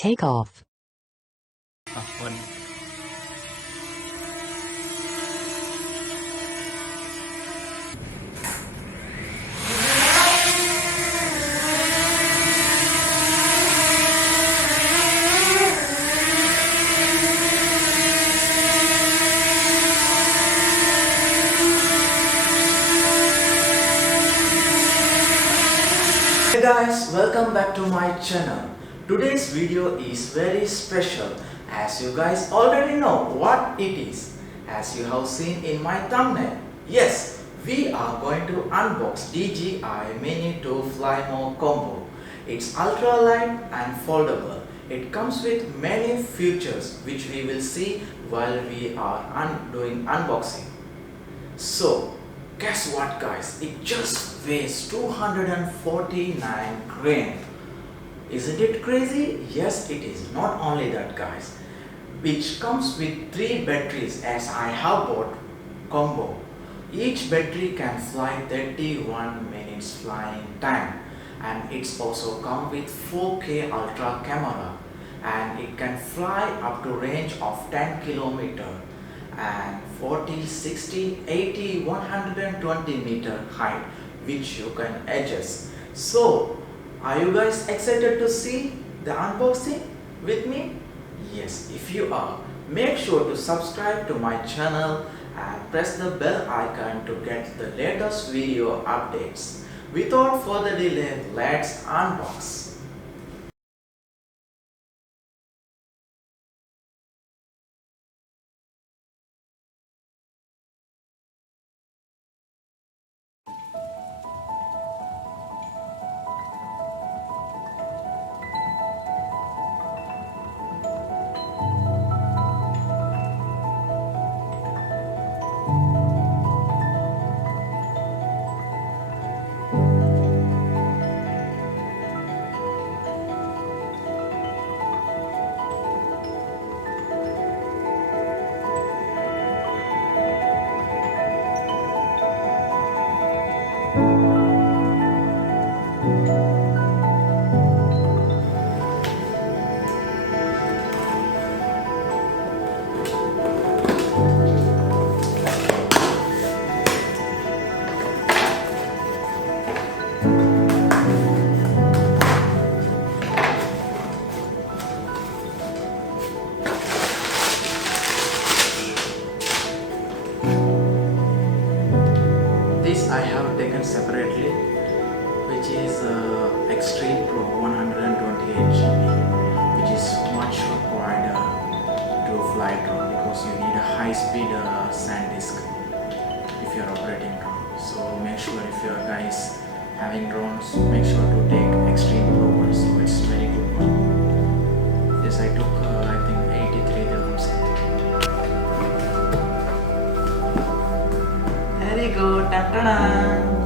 Take off. One. Hey guys, welcome back to my channel. Today's video is very special as you guys already know what it is. As you have seen in my thumbnail, yes, we are going to unbox DJI Mini 2 Fly More combo. It's ultra light and foldable. It comes with many features which we will see while we are doing unboxing. So guess what guys, it just weighs 249 grams. Isn't it crazy? Yes, it is. Not only that guys, which comes with 3 batteries as I have bought combo. Each battery can fly 31 minutes flying time, and it's also come with 4K ultra camera, and it can fly up to range of 10 kilometer and 40, 60, 80, 120 meter height, which you can adjust. So are you guys excited to see the unboxing with me? Yes, if you are, make sure to subscribe to my channel and press the bell icon to get the latest video updates. Without further delay, let's unbox. This I have taken separately, which is Extreme Pro 128 GB, which is much required to fly drone because you need a high-speed SanDisk if you are operating drone. So make sure if you are guys having drones, make sure to take Extreme Pro one. So it's very good one. This I took I think 83 dirhams. There you go, ta-da!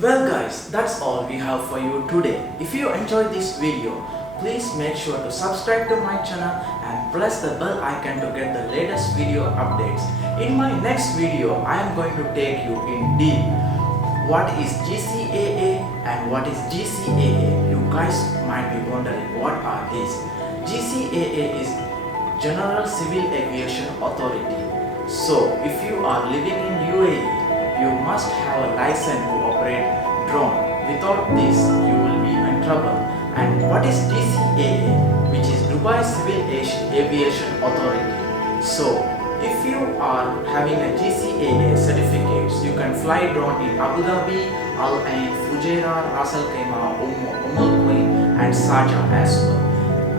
Well guys, that's all we have for you today. If you enjoyed this video, please make sure to subscribe to my channel and press the bell icon to get the latest video updates. In my next video, I am going to take you in deep. What is GCAA and what is GCAA? You guys might be wondering what are these. GCAA is General Civil Aviation Authority. So if you are living in UAE, you must have a license to operate drone. Without this, you will be in trouble. And what is DCAA, which is Dubai Civil Aviation Authority? So if you are having a GCAA certificates, you can fly drone in Abu Dhabi, Al Ain, Fujairah, Ras Al Khaimah, Al Queen and Sharjah as well.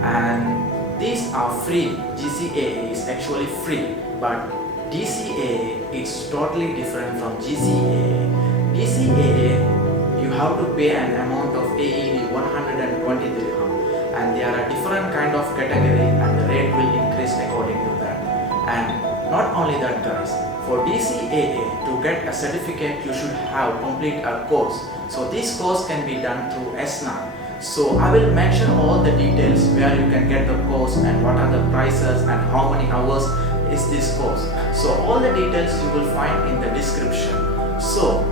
And these are free. GCAA is actually free, but DCAA is totally different from GCAA. DCAA, you have to pay an amount of AED 120 dirham, and there are different kind of category and the rate will increase according to that. And not only that guys, for DCAA to get a certificate you should have complete a course. So this course can be done through ASHFAK. So I will mention all the details where you can get the course and what are the prices and how many hours is this course. So all the details you will find in the description. So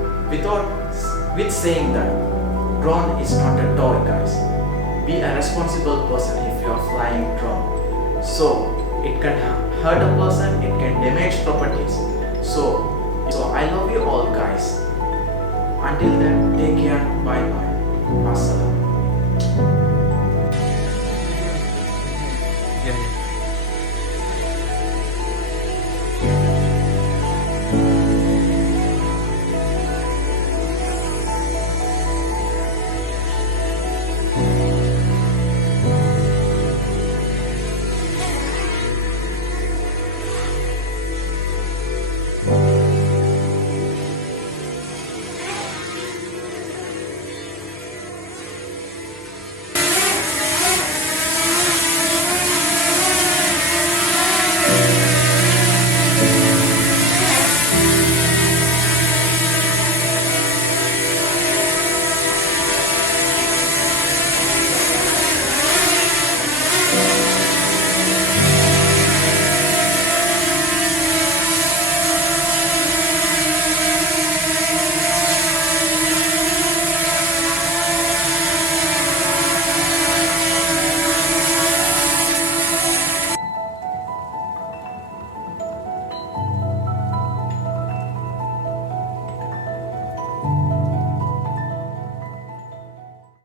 with saying that, drone is not a toy guys. Be a responsible person if you are flying drone. So it can hurt a person, it can damage properties. So I love you all guys. Until then, take care, bye.